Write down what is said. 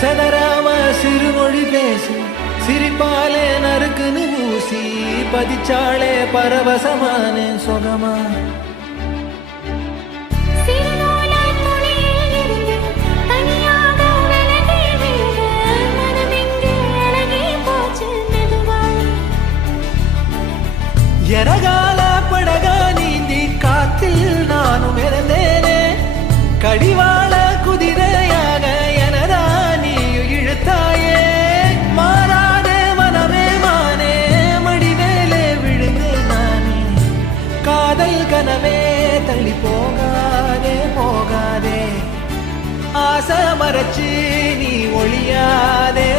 சதராம சிறுமொழி பேசி சிரிப்பாலே நறுக்குன்னு ஊசி பதிச்சாளே பரவசமான சொகமா எரகால படகா நீந்தி காத்தில் நானும் இறந்தேனே கடிவாள குதிரையாக எனதா நீயும் இழுத்தாயே மாறாதே மனமே மானே மடி மேலே விழுந்தேன் நானே காதல் கனவே தள்ளி போகாதே போகாதே ஆசை மறைச்சு நீ ஒளியாதே